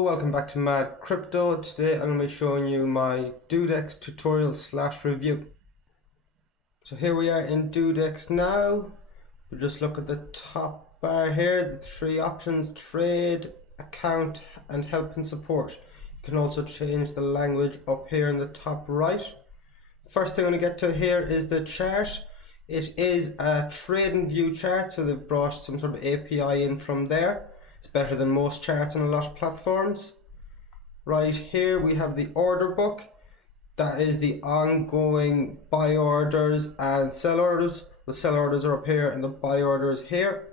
Hello, welcome back to Mad Crypto. Today I'm going to be showing you my DUEDEX tutorial / review. So here we are in DUEDEX now. We just look at the top bar here, the three options: trade, account and help and support. You can also change the language up here in the top right. First thing I'm going to get to here is the chart. It is a trade and view chart, so they've brought some sort of API in from there. It's better than most charts on a lot of platforms. Right here we have the order book. That is the ongoing buy orders and sell orders. The sell orders are up here and the buy orders here.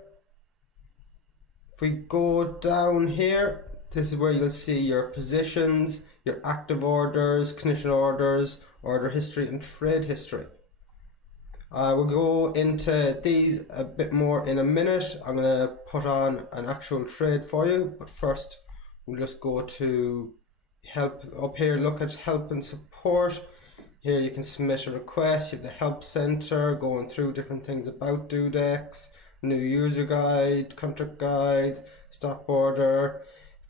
If we go down here, this is where you'll see your positions, your active orders, conditional orders, order history and trade history. We'll go into these a bit more in a minute. I'm going to put on an actual trade for you, but first we'll just go to help. Up here, look at help and support. Here you can submit a request. You have the help center going through different things about DUEDEX, new user guide, contract guide, stop order.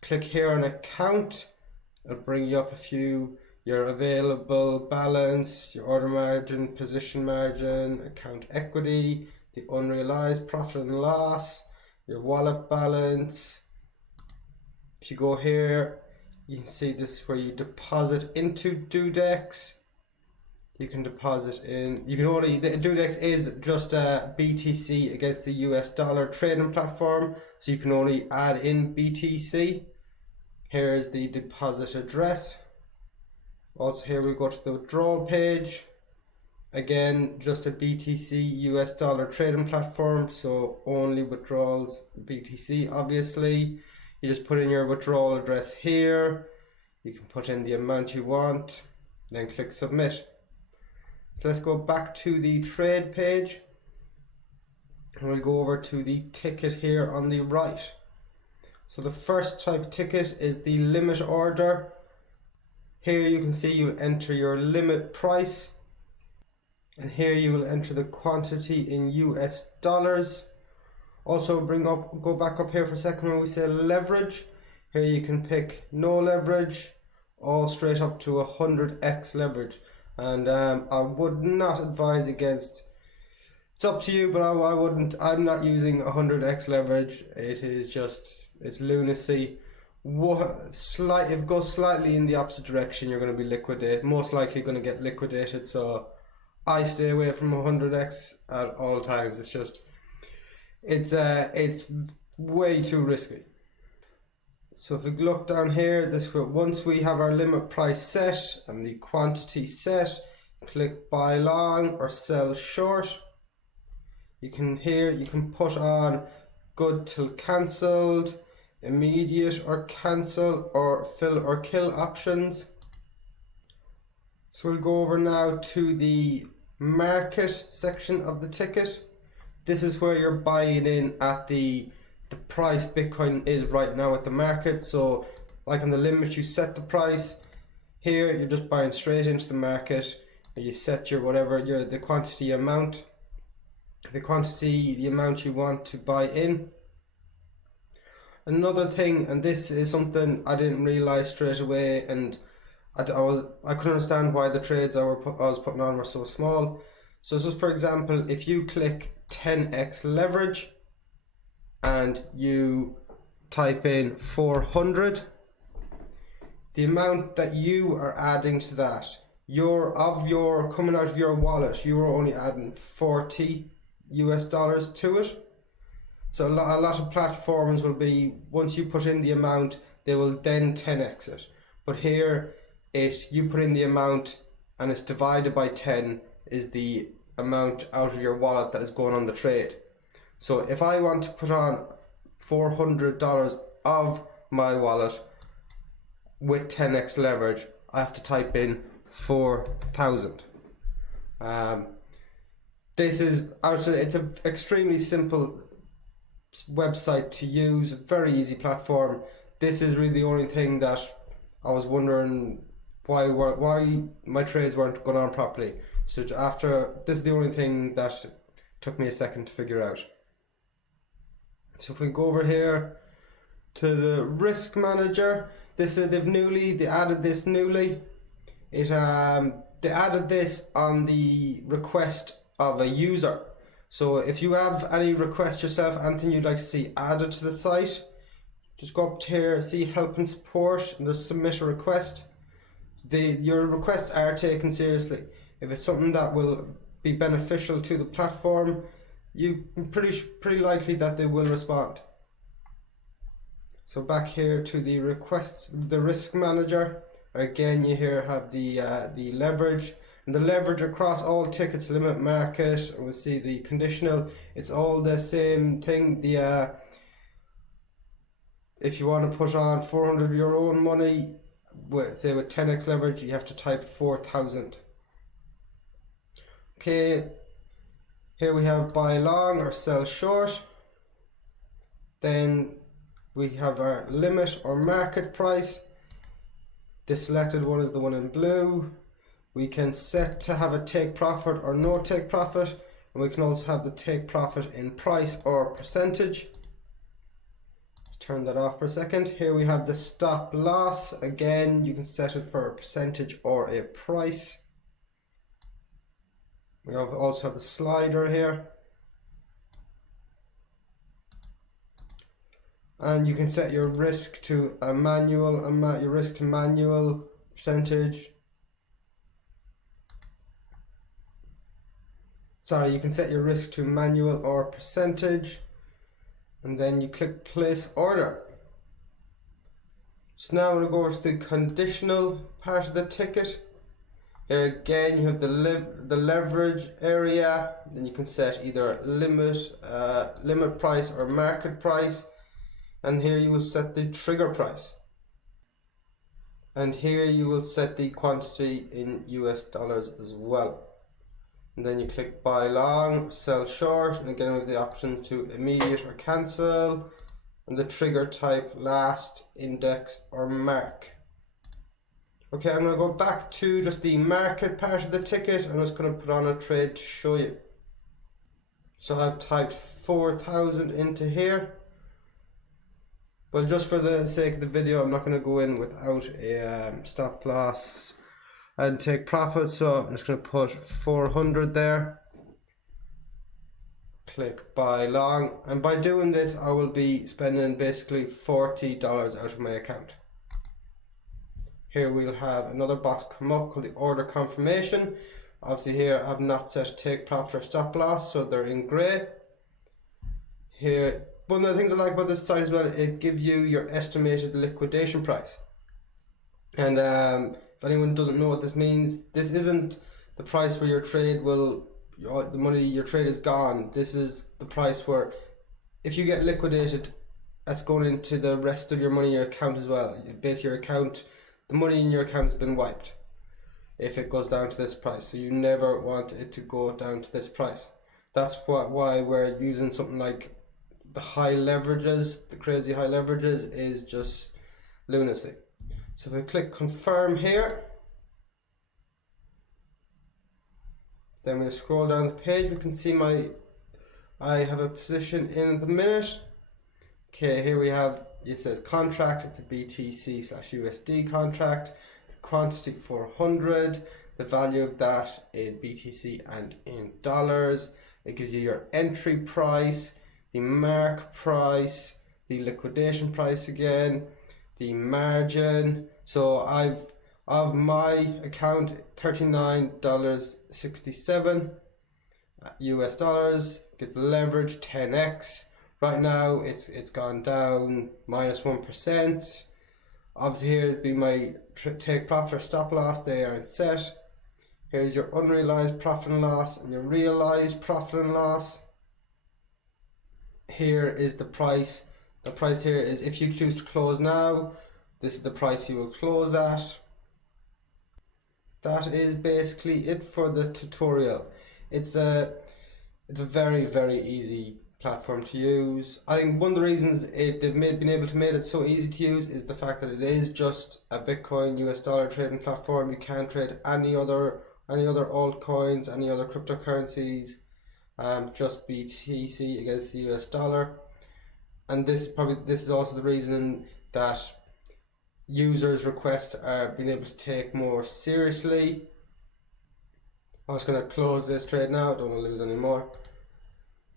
Click here on account. It'll bring you up a few: your available balance, your order margin, position margin, account equity, the unrealized profit and loss, your wallet balance. If you go here, you can see this is where you deposit into DUEDEX. You can deposit in, the DUEDEX is just a BTC against the US dollar trading platform, so you can only add in BTC. Here is the deposit address. Also here we go to the withdrawal page. Again, just a BTC US dollar trading platform, so only withdrawals BTC obviously. You just put in your withdrawal address here. You can put in the amount you want, then click submit. So let's go back to the trade page. And we'll go over to the ticket here on the right. So the first type of ticket is the limit order. Here you can see you'll enter your limit price, and here you will enter the quantity in US dollars. Also go back up here for a second when we say leverage. Here you can pick no leverage, all straight up to 100x leverage. And I would not advise against, it's up to you, but I wouldn't. I'm not using 100x leverage. It is just, it's lunacy. If it goes slightly in the opposite direction, you're going to be liquidated, most likely going to get liquidated. So I stay away from 100x at all times. It's just, it's way too risky. So if we look down here, once we have our limit price set and the quantity set, click buy long or sell short. You can put on good till cancelled, immediate or cancel, or fill or kill options. So we'll go over now to the market section of the ticket. This is where you're buying in at the price Bitcoin is right now at the market. So like on the limit, you set the price. Here you're just buying straight into the market, and you set your the quantity amount, the amount you want to buy in. Another thing, and this is something I didn't realize straight away, and I couldn't understand why the trades I was putting on were so small. So just for example, if you click 10x leverage and you type in 400, the amount that you are adding to that, coming out of your wallet, you are only adding 40 US dollars to it. So a lot of platforms will be, once you put in the amount, they will then 10x it. But here, you put in the amount and it's divided by 10 is the amount out of your wallet that is going on the trade. So if I want to put on $400 of my wallet with 10x leverage, I have to type in 4,000. It's an extremely simple website to use, very easy platform. This is really the only thing that I was wondering why my trades weren't going on properly. So this is the only thing that took me a second to figure out. So if we go over here to the risk manager, They added this newly. They added this on the request of a user. So if you have any request yourself, anything you'd like to see added to the site, just go up to here, see help and support, and there's submit a request. Your requests are taken seriously. If it's something that will be beneficial to the platform, you pretty likely that they will respond. So back here to the risk manager. Again, you here have the leverage, and the leverage across all tickets, limit, market, and we'll see the conditional. It's all the same thing. If you want to put on 400 of your own money, say with 10x leverage, you have to type 4,000. Okay, here we have buy long or sell short. Then we have our limit or market price. The selected one is the one in blue. We can set to have a take profit or no take profit, and we can also have the take profit in price or percentage. Let's turn that off for a second. Here we have the stop loss. Again, you can set it for a percentage or a price. We also have the slider here. And you can set your risk to a manual, your risk to manual percentage. Sorry, you can set your risk to manual or percentage. And then you click place order. So now we're going to go to the conditional part of the ticket. Here again, you have the leverage area. Then you can set either limit price or market price. And here you will set the trigger price. And here you will set the quantity in US dollars as well. And then you click buy long, sell short, and again we have the options to immediate or cancel, and the trigger type last, index or mark. Okay, I'm going to go back to just the market part of the ticket. I'm just going to put on a trade to show you. So I've typed 4,000 into here. But just for the sake of the video, I'm not going to go in without a stop loss and take profit. So I'm just going to put 400 there. Click buy long. And by doing this, I will be spending basically $40 out of my account. Here we'll have another box come up called the order confirmation. Obviously here I have not set take profit or stop loss, so they're in grey. Here, one of the things I like about this site as well, it gives you your estimated liquidation price. And if anyone doesn't know what this means, this isn't the price where your trade the money, your trade is gone. This is the price where if you get liquidated, that's going into the rest of your money in your account as well. Basically your account, the money in your account has been wiped if it goes down to this price. So you never want it to go down to this price. That's why we're using something like the high leverages, the crazy high leverages is just lunacy. So if I click confirm here, then we scroll down the page, we can see I have a position in at the minute. Okay, here we have, it says contract, it's a BTC/USD contract, the quantity 400, the value of that in BTC and in dollars. It gives you your entry price, the mark price, the liquidation price again, the margin. So I've of my account $39.67 US dollars, gets leverage 10x. Right now it's gone down -1%. Obviously here would be my take profit or stop loss, they aren't set. Here's your unrealized profit and loss and your realized profit and loss. Here is the price. The price here is if you choose to close now, this is the price you will close at. That is basically it for the tutorial. It's a very, very easy platform to use. I think one of the reasons they've been able to make it so easy to use is the fact that it is just a Bitcoin US dollar trading platform. You can't trade any other altcoins, any other cryptocurrencies, just BTC against the US dollar. And this is also the reason that users' requests are being able to take more seriously. I'm just going to close this trade now, don't want to lose any more.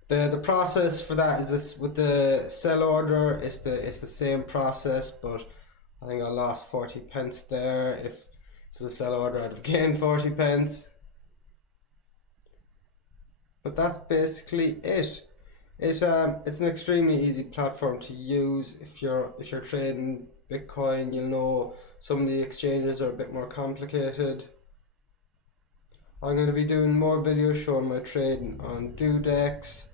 The process for that is this: with the sell order, it's the same process, but I think I lost 40 pence there. If it was a sell order, I'd have gained 40 pence. But that's basically it. It's an extremely easy platform to use. If you're trading Bitcoin, you'll know some of the exchanges are a bit more complicated. I'm going to be doing more videos showing my trading on DUEDEX.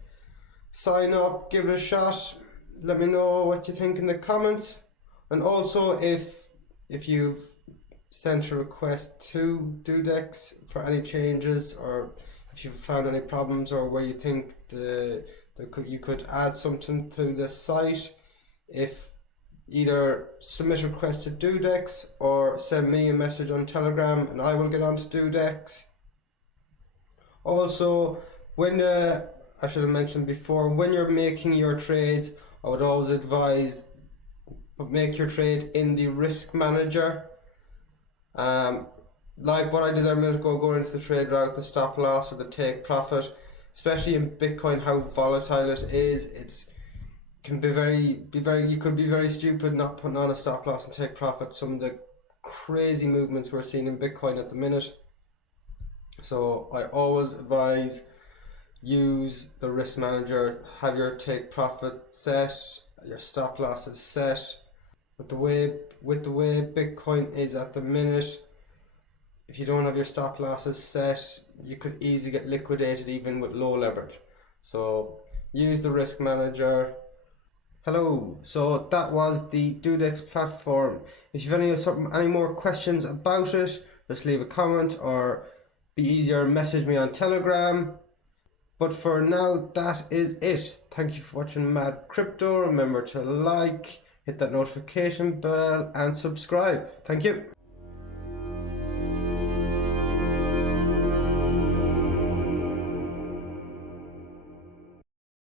Sign up, give it a shot. Let me know what you think in the comments. And also, if you've sent a request to DUEDEX for any changes, or if you've found any problems, or where you think you could add something to the site, if either submit a request to DUEDEX or send me a message on Telegram and I will get on to DUEDEX. Also, I should have mentioned before, when you're making your trades, I would always advise make your trade in the risk manager. Like what I did there a minute ago, going into the trade route, the stop loss or the take profit, especially in Bitcoin, how volatile it is. You could be very stupid not putting on a stop loss and take profit. Some of the crazy movements we're seeing in Bitcoin at the minute. So I always advise use the risk manager, have your take profit set, your stop losses set. With the way Bitcoin is at the minute, if you don't have your stop losses set, you could easily get liquidated even with low leverage. So use the risk manager. Hello, so that was the DUEDEX platform. If you have any more questions about it, just leave a comment, or be easier, message me on Telegram. But for now, that is it. Thank you for watching Mad Crypto. Remember to like, hit that notification bell and subscribe. Thank you.